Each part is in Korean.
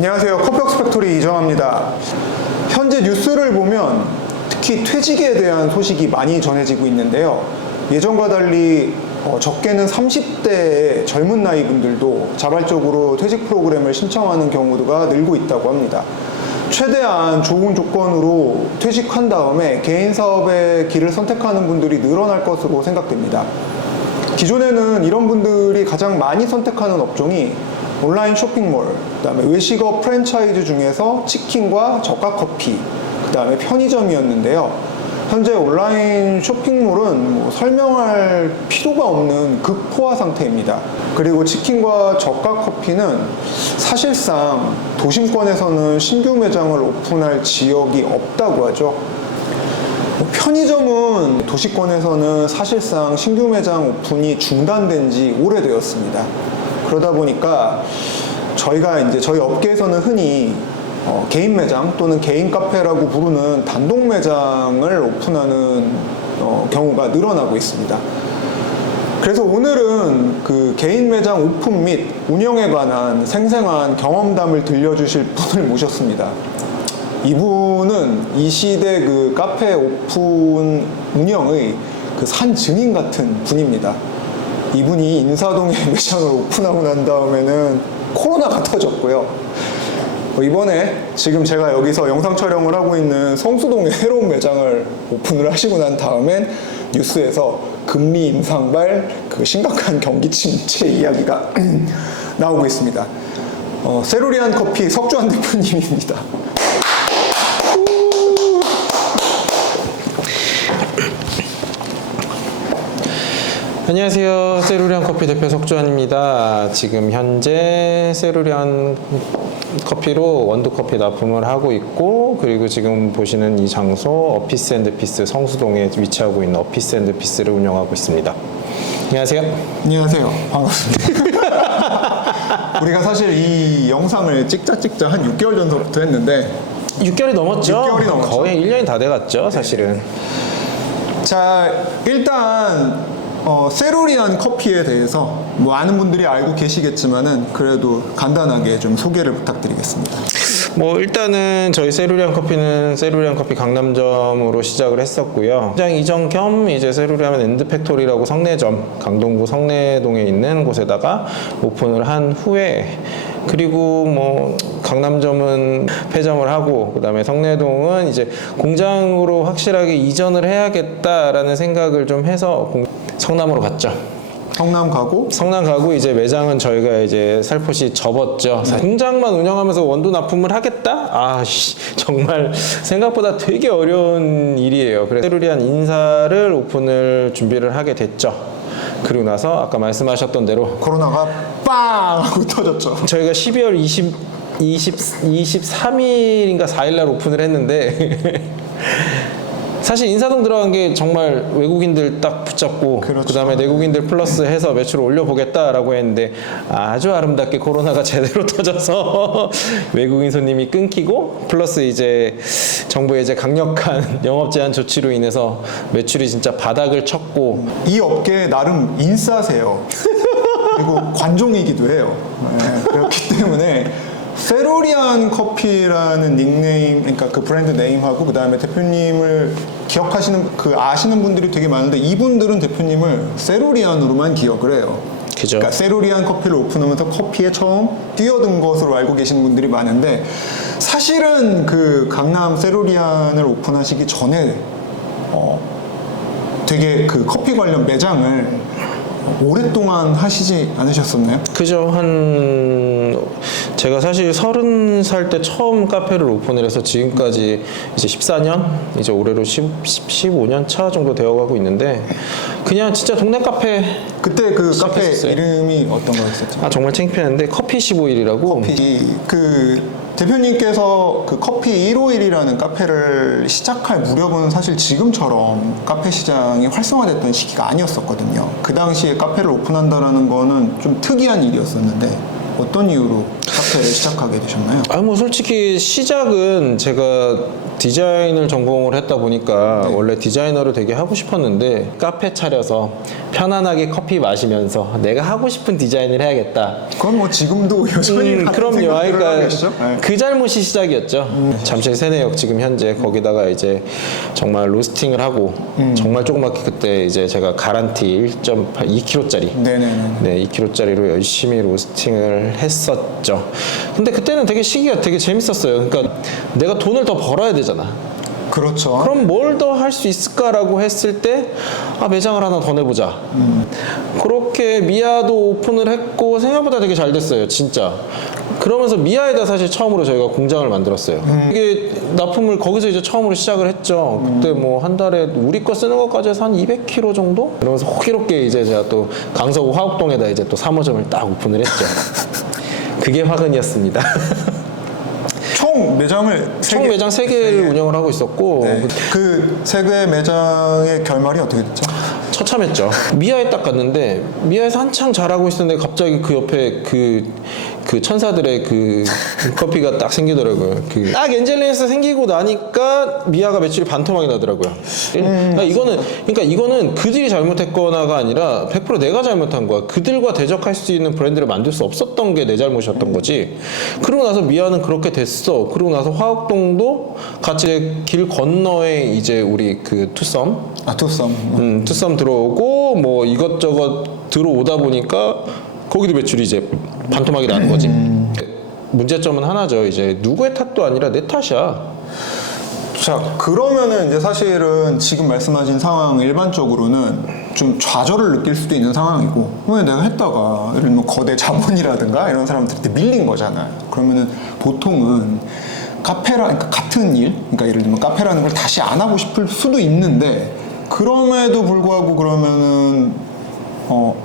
안녕하세요. 커피웍스 팩토리 이정합니다. 현재 뉴스를 보면 특히 퇴직에 대한 소식이 많이 전해지고 있는데요. 예전과 달리 적게는 30대의 젊은 나이 분들도 자발적으로 퇴직 프로그램을 신청하는 경우가 늘고 있다고 합니다. 최대한 좋은 조건으로 퇴직한 다음에 개인 사업의 길을 선택하는 분들이 늘어날 것으로 생각됩니다. 기존에는 이런 분들이 가장 많이 선택하는 업종이 온라인 쇼핑몰, 그 다음에 외식업 프랜차이즈 중에서 치킨과 저가 커피, 그 다음에 편의점이었는데요. 현재 온라인 쇼핑몰은 설명할 필요가 없는 극포화 상태입니다. 그리고 치킨과 저가 커피는 사실상 도심권에서는 신규 매장을 오픈할 지역이 없다고 하죠. 편의점은 도시권에서는 사실상 신규 매장 오픈이 중단된 지 오래되었습니다. 그러다 보니까 저희 업계에서는 흔히 개인 매장 또는 개인 카페라고 부르는 단독 매장을 오픈하는 경우가 늘어나고 있습니다. 그래서 오늘은 그 개인 매장 오픈 및 운영에 관한 생생한 경험담을 들려주실 분을 모셨습니다. 이분은 이 시대 그 카페 오픈 운영의 그 산 증인 같은 분입니다. 이분이 인사동에 매장을 오픈하고 난 다음에는 코로나가 터졌고요. 이번에 지금 제가 여기서 영상 촬영을 하고 있는 성수동에 새로운 매장을 오픈을 하시고 난 다음엔 뉴스에서 금리 인상발 그 심각한 경기 침체 이야기가 나오고 있습니다. 세루리안 커피 석주환 대표님입니다. 안녕하세요. 세루리안 커피 대표 석주환입니다. 지금 현재 세루리안 커피로 원두커피 납품을 하고 있고, 그리고 지금 보시는 이 장소 어피스앤드피스 성수동에 위치하고 있는 어피스앤드피스를 운영하고 있습니다. 안녕하세요. 안녕하세요. 반갑습니다. 우리가 사실 이 영상을 찍자 한 6개월 전부터 했는데 6개월이 넘었죠? 6개월이 넘었죠. 거의 1년이 다 돼갔죠, 사실은. 자, 일단 세루리안 커피에 대해서 아는 분들이 알고 계시겠지만은 그래도 간단하게 좀 소개를 부탁드리겠습니다. 일단은 저희 세루리안 커피는 세루리안 커피 강남점으로 시작을 했었고요. 시장 이전 겸 이제 세루리안 엔드팩토리라고 성내점, 강동구 성내동에 있는 곳에다가 오픈을 한 후에, 그리고 강남점은 폐점을 하고, 그 다음에 성내동은 이제 공장으로 확실하게 이전을 해야겠다라는 생각을 좀 해서 성남으로 갔죠. 성남 가고 이제 매장은 저희가 이제 살포시 접었죠. 공장만 운영하면서 원두 납품을 하겠다? 정말 생각보다 되게 어려운 일이에요. 그래서 세루리안 인사를 오픈을 준비를 하게 됐죠. 그리고 나서 아까 말씀하셨던 대로 코로나가 빵 하고 터졌죠. 저희가 12월 23일인가 4일날 오픈을 했는데 사실 인사동 들어간 게 정말 외국인들 딱 붙잡고, 그렇죠. 그 다음에 내국인들 플러스 해서 매출을 올려보겠다라고 했는데 아주 아름답게 코로나가 제대로 터져서 외국인 손님이 끊기고, 플러스 이제 정부의 이제 강력한 영업 제한 조치로 인해서 매출이 진짜 바닥을 쳤고. 이 업계 나름 인싸세요. 그리고 관종이기도 해요. 그렇기 때문에 세루리안 커피라는 닉네임, 그러니까 그 브랜드 네임하고 그 다음에 대표님을 기억하시는 아시는 분들이 되게 많은데, 이분들은 대표님을 세루리안으로만 기억을 해요. 그죠. 그러니까 세루리안 커피를 오픈하면서 커피에 처음 뛰어든 것으로 알고 계시는 분들이 많은데, 사실은 그 강남 세루리안을 오픈하시기 전에 되게 그 커피 관련 매장을 오랫동안 하시지 않으셨었나요? 그죠. 제가 사실 30살 때 처음 카페를 오픈을 해서 지금까지 이제 14년? 이제 올해로 15년 차 정도 되어가고 있는데, 그냥 진짜 동네 카페. 그때 그 카페 시작했었어요. 이름이 어떤 거였었죠? 정말 창피했는데 커피 15일이라고. 대표님께서 그 커피 151이라는 카페를 시작할 무렵은 사실 지금처럼 카페 시장이 활성화됐던 시기가 아니었었거든요. 그 당시에 카페를 오픈한다라는 거는 좀 특이한 일이었었는데, 어떤 이유로 카페를 카페를 시작하게 되셨나요? 아, 뭐 솔직히 시작은 제가 디자인을 전공을 했다 보니까 원래 디자이너를 되게 하고 싶었는데 카페 차려서 편안하게 커피 마시면서 내가 하고 싶은 디자인을 해야겠다. 그건 뭐 지금도 여전히 하는 그럼요. 생각들을 하고 그러니까 계시죠? 네. 그 잘못이 시작이었죠. 잠실 세내역 지금 현재 거기다가 이제 정말 로스팅을 하고 정말 조그맣게 그때 이제 제가 가란티 1.8, 2kg짜리 네네네. 네, 2kg짜리로 열심히 로스팅을 했었죠. 근데 그때는 되게 시기가 되게 재밌었어요. 그러니까 내가 돈을 더 벌어야 되잖아. 그렇죠. 그럼 뭘 더 할 수 있을까라고 했을 때, 아, 매장을 하나 더 내보자. 그렇게 미아도 오픈을 했고, 생각보다 되게 잘 됐어요, 진짜. 그러면서 미아에다 사실 처음으로 저희가 공장을 만들었어요. 이게 납품을 거기서 이제 처음으로 시작을 했죠. 그때 뭐 한 달에 우리 거 쓰는 것까지 해서 한 200kg 정도? 그러면서 호기롭게 이제 제가 또 강서구 화곡동에다 이제 또 3호점을 딱 오픈을 했죠. 그게 화근이었습니다. 총 매장을 총 매장 3개를 운영을 하고 있었고, 네. 그 세 개 매장의 결말이 어떻게 됐죠? 처참했죠. 미아에 딱 갔는데 미아에서 한창 잘하고 있었는데 갑자기 그 옆에 그 천사들의 그 커피가 딱 생기더라고요. 딱 엔젤리에서 생기고 나니까 미아가 매출이 반토막이 나더라고요. 그러니까 이거는 그들이 잘못했거나가 아니라 100% 내가 잘못한 거야. 그들과 대적할 수 있는 브랜드를 만들 수 없었던 게 내 잘못이었던 거지. 그러고 나서 미아는 그렇게 됐어. 그러고 나서 화곡동도 같이 길 건너에 이제 우리 그 투썸 투썸 들어오고 뭐 이것저것 들어오다 보니까 거기도 매출이 이제 반토막이 나는 거지. 문제점은 하나죠. 이제 누구의 탓도 아니라 내 탓이야. 자, 그러면은 이제 사실은 지금 말씀하신 상황 일반적으로는 좀 좌절을 느낄 수도 있는 상황이고, 왜 내가 했다가 예를 들면 거대 자본이라든가 이런 사람들한테 밀린 거잖아요. 그러면은 보통은 그러니까 같은 일, 그러니까 예를 들면 카페라는 걸 다시 안 하고 싶을 수도 있는데, 그럼에도 불구하고 그러면은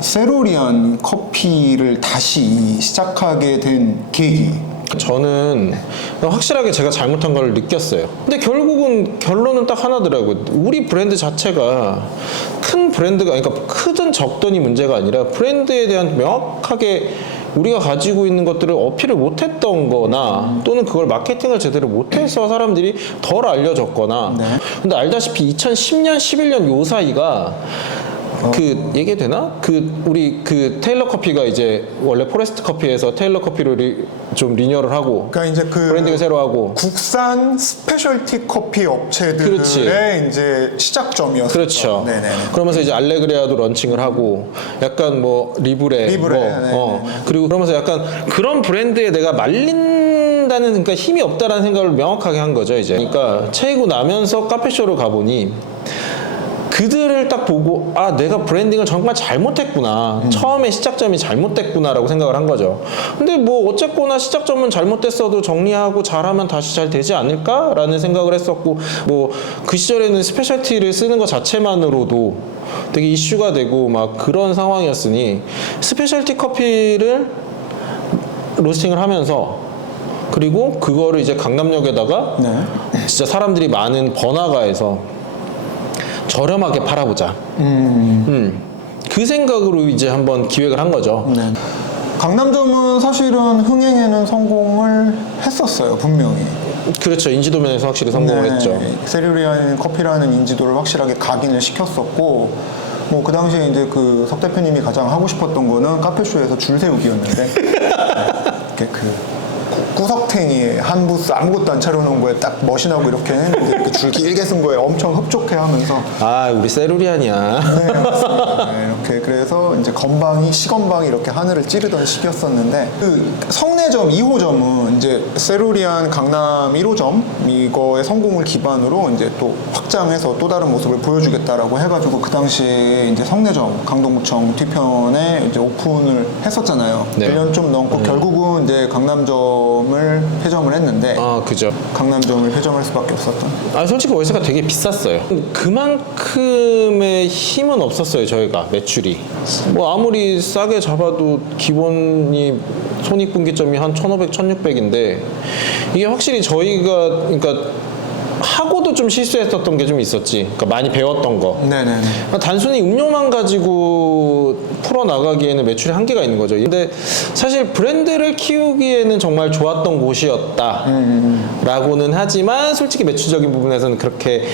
세로리안 커피를 다시 시작하게 된 계기. 저는 확실하게 제가 잘못한 걸 느꼈어요. 근데 결국은 결론은 딱 하나더라고요. 우리 브랜드 자체가 큰 브랜드가, 그러니까 크든 적든이 문제가 아니라 브랜드에 대한 명확하게 우리가 가지고 있는 것들을 어필을 못했던 거나 또는 그걸 마케팅을 제대로 못해서 사람들이 덜 알려졌거나. 네. 근데 알다시피 2010년, 11년 요 사이가 그 얘기 되나? 우리 테일러 커피가 이제 원래 포레스트 커피에서 테일러 커피로 좀 리뉴얼을 하고 그러니까 이제 브랜딩을 새로 하고 국산 스페셜티 커피 업체들의 그렇지. 이제 시작점이었어요. 그렇죠. 네네. 그러면서 이제 알레그리아도 런칭을 하고 약간 뭐 리브레 네네. 그리고 그러면서 약간 그런 브랜드에 내가 말린다는 그러니까 힘이 없다라는 생각을 명확하게 한 거죠, 이제. 그러니까 채이고 나면서 카페쇼를 가보니 그들을 딱 보고 아, 내가 브랜딩을 정말 잘못했구나. 처음에 시작점이 잘못됐구나라고 생각을 한 거죠. 근데 뭐 어쨌거나 시작점은 잘못됐어도 정리하고 잘하면 다시 잘 되지 않을까라는 생각을 했었고, 뭐 그 시절에는 스페셜티를 쓰는 것 자체만으로도 되게 이슈가 되고 막 그런 상황이었으니 스페셜티 커피를 로스팅을 하면서 그리고 그거를 이제 강남역에다가 진짜 사람들이 많은 번화가에서 저렴하게 팔아보자. 그 생각으로 이제 한번 기획을 한 거죠. 네. 강남점은 사실은 흥행에는 성공을 했었어요, 분명히. 그렇죠. 인지도 면에서 확실히 성공을 했죠. 세르리안 커피라는 인지도를 확실하게 각인을 시켰었고, 뭐 그 당시에 이제 그 석 대표님이 가장 하고 싶었던 거는 카페쇼에서 줄 세우기였는데, 이렇게 구석탱이에 한 부스 아무것도 안 차려놓은 거에 딱 머신하고 이렇게 했는데 이렇게 줄 길게 쓴 거에 엄청 흡족해하면서 아, 우리 세루리안이야. 네, 맞습니다. 네, 이렇게 그래서 이제 시건방이 이렇게 하늘을 찌르던 시기였었는데, 그 성내점 2호점은 이제 세루리안 강남 1호점 이거의 성공을 기반으로 이제 또 확장해서 또 다른 모습을 보여주겠다라고 해가지고 그 당시에 이제 성내점 강동구청 뒤편에 이제 오픈을 했었잖아요. 네. 1년 좀 넘고 결국은 이제 강남점을 폐점을 했는데, 아, 그죠. 강남점을 폐점할 수밖에 없었던. 아, 솔직히 월세가 되게 비쌌어요. 그만큼의 힘은 없었어요, 저희가 매출이. 뭐 아무리 싸게 잡아도 기본이 손익분기점이 한 1,500, 1,600인데 이게 확실히 저희가 그러니까 하고도 좀 실수했었던 게 좀 있었지. 그러니까 많이 배웠던 거. 네네네. 그러니까 단순히 음료만 가지고 풀어나가기에는 매출의 한계가 있는 거죠. 근데 사실 브랜드를 키우기에는 정말 좋았던 곳이었다 라고는 하지만 솔직히 매출적인 부분에서는 그렇게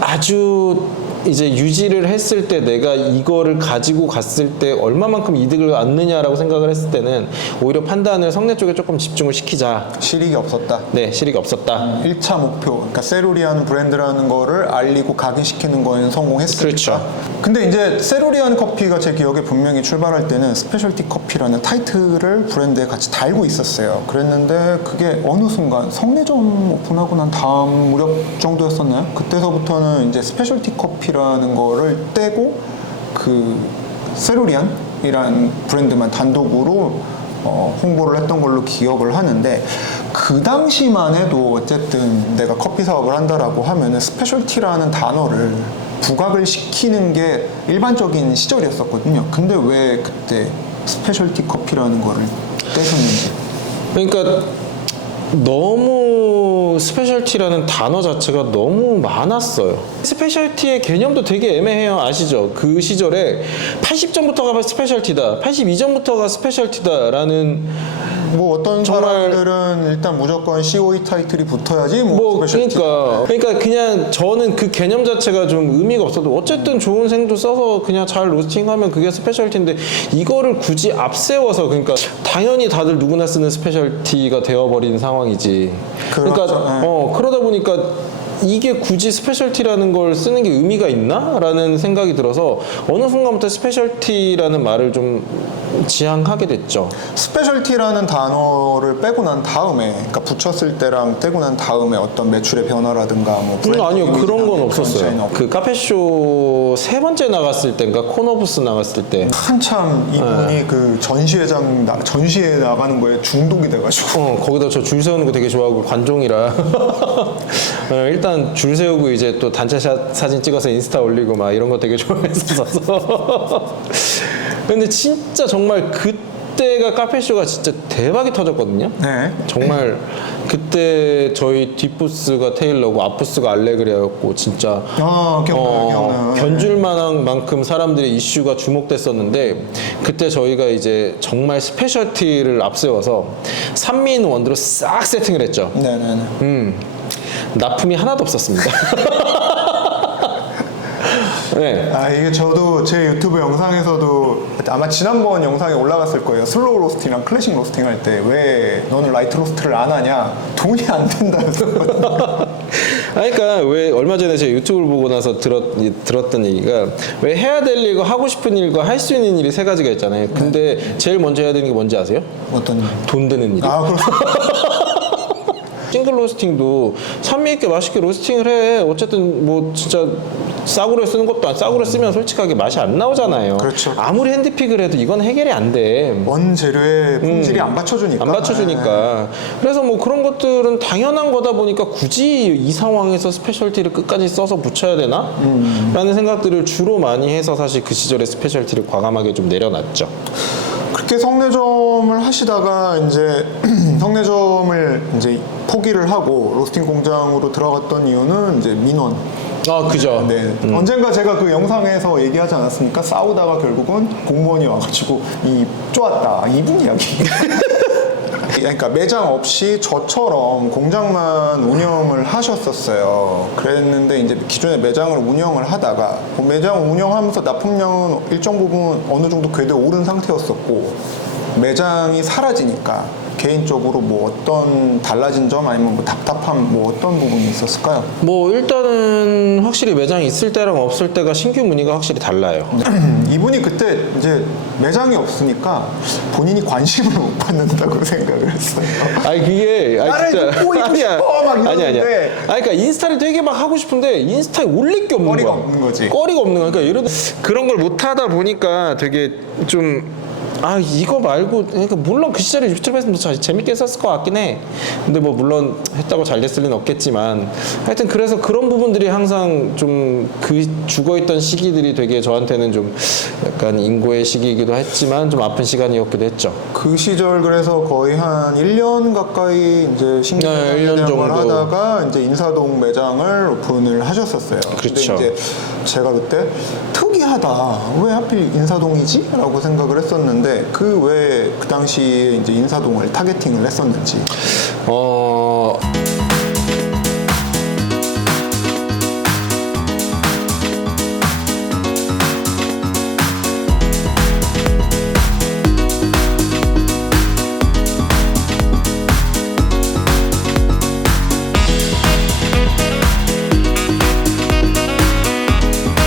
아주 이제 유지를 했을 때 내가 이거를 가지고 갔을 때 얼마만큼 이득을 얻느냐라고 생각을 했을 때는 오히려 판단을 성내 쪽에 조금 집중을 시키자. 실익이 없었다. 네, 실익이 없었다. 1차 목표, 그러니까 세루리안 브랜드라는 거를 알리고 각인시키는 거에는 성공했으니까. 그렇죠. 근데 이제 세루리안 커피가 제 기억에 분명히 출발할 때는 스페셜티 커피라는 타이틀을 브랜드에 같이 달고 있었어요. 그랬는데 그게 어느 순간 성내점 오픈하고 난 다음 무렵 정도였었나요? 그때서부터는 이제 스페셜티 커피라는 거를 떼고 그 세루리안이라는 브랜드만 단독으로 홍보를 했던 걸로 기억을 하는데, 그 당시만 해도 어쨌든 내가 커피 사업을 한다라고 하면은 스페셜티라는 단어를 부각을 시키는 게 일반적인 시절이었었거든요. 근데 왜 그때 스페셜티 커피라는 거를 떼셨는지. 그러니까 너무 스페셜티라는 단어 자체가 너무 많았어요. 스페셜티의 개념도 되게 애매해요. 아시죠? 그 시절에 80점부터가 스페셜티다, 82점부터가 스페셜티다라는 뭐 어떤 정말- 사람들은 일단 무조건 COE 타이틀이 붙어야지 뭐 스페셜티. 그러니까 그냥 저는 그 개념 자체가 좀 의미가 없어도 어쨌든 좋은 생도 써서 그냥 잘 로스팅하면 그게 스페셜티인데 이거를 굳이 앞세워서, 그러니까 당연히 다들 누구나 쓰는 스페셜티가 되어버린 상황이지. 그러니까 그렇죠. 그러다 보니까 이게 굳이 스페셜티라는 걸 쓰는 게 의미가 있나? 라는 생각이 들어서 어느 순간부터 스페셜티라는 말을 좀 지향하게 됐죠. 스페셜티라는 단어를 빼고 난 다음에, 그러니까 붙였을 때랑 떼고 난 다음에 어떤 매출의 변화라든가 뭐 브랜드 아니요, 그런 이미지나 건 그런 없었어요. 차이는 없고. 그 카페쇼 세 번째 나갔을 때인가 코너부스 나갔을 때 한참 이분이 그 전시에 나가는 거에 중독이 돼가지고. 거기다 저 줄 세우는 거 되게 좋아하고 관종이라 일단 줄 세우고 이제 또 단체샷 사진 찍어서 인스타 올리고 막 이런 거 되게 좋아했었어서 근데 진짜 정말 그때가 카페쇼가 진짜 대박이 터졌거든요. 네. 정말 그때 저희 뒷부스가 테일러고 앞부스가 알레그리아였고 진짜 기억나요. 견줄만한 만큼 사람들의 이슈가 주목됐었는데, 그때 저희가 이제 정말 스페셜티를 앞세워서 산미인 원두로 싹 세팅을 했죠. 네네네. 납품이 하나도 없었습니다. 네. 이게 저도 제 유튜브 영상에서도 아마 지난번 영상에 올라갔을 거예요. 슬로우 로스팅이랑 클래식 로스팅 할 때 왜 너는 라이트 로스트를 안 하냐? 돈이 안 된다 해서. 그러니까 왜 얼마 전에 제가 유튜브를 보고 나서 들었던 얘기가, 왜 해야 될 일과 하고 싶은 일과 할 수 있는 일이 세 가지가 있잖아요. 근데 제일 먼저 해야 되는 게 뭔지 아세요? 어떤 일? 돈 드는 일이. 그렇습니다. 싱글 로스팅도 산미 있게 맛있게 로스팅을 해. 어쨌든 뭐 진짜 싸구려 쓰는 것도 싸구려 쓰면 솔직하게 맛이 안 나오잖아요. 그렇죠. 아무리 핸드픽을 해도 이건 해결이 안 돼. 원재료의 품질이 안 받쳐주니까. 안 받쳐주니까. 그래서 뭐 그런 것들은 당연한 거다 보니까 굳이 이 상황에서 스페셜티를 끝까지 써서 붙여야 되나? 라는 생각들을 주로 많이 해서 사실 그 시절에 스페셜티를 과감하게 좀 내려놨죠. 그렇게 성내점을 하시다가 이제 성내점을 이제 포기를 하고 로스팅 공장으로 들어갔던 이유는 이제 민원. 그죠. 네. 언젠가 제가 그 영상에서 얘기하지 않았습니까? 싸우다가 결국은 공무원이 와가지고 쪼았다. 이분 이야기. 그러니까 매장 없이 저처럼 공장만 운영을 하셨었어요. 그랬는데 이제 기존에 매장을 운영을 하다가 매장 운영하면서 납품량은 일정 부분 어느 정도 궤도에 오른 상태였었고, 매장이 사라지니까 개인적으로 뭐 어떤 달라진 점 아니면 뭐 답답함 뭐 어떤 부분이 있었을까요? 뭐 일단은 확실히 매장이 있을 때랑 없을 때가 신규 문의가 확실히 달라요. 이분이 그때 이제 매장이 없으니까 본인이 관심을 못 받는다고 생각을 했어요. 아니 그게 나를 진짜 입고 있고 싶어 막 이러는데. 그러니까 인스타를 되게 막 하고 싶은데 인스타에 올릴 게 없는 거리가 거야. 없는 거지. 거리가 없는 거야. 그러니까 예를 들어 그런 걸 못 하다 보니까 되게 좀 아 이거 말고 그러니까 물론 그 시절에 유튜브에서 더 재밌게 했었을 것 같긴 해. 근데 뭐 물론 했다고 잘 됐을 리는 없겠지만 하여튼 그래서 그런 부분들이 항상 좀 그 죽어있던 시기들이 되게 저한테는 좀 약간 인고의 시기이기도 했지만 좀 아픈 시간이었기도 했죠. 그 시절 그래서 거의 한 1년 가까이 이제 신규 네, 매장 1년 생활을 정도. 하다가 이제 인사동 매장을 오픈을 하셨었어요. 그렇죠. 근데 이제 제가 그때 특이하다. 왜 하필 인사동이지? 라고 생각을 했었는데 그 왜 그 당시에 이제 인사동을 타겟팅을 했었는지.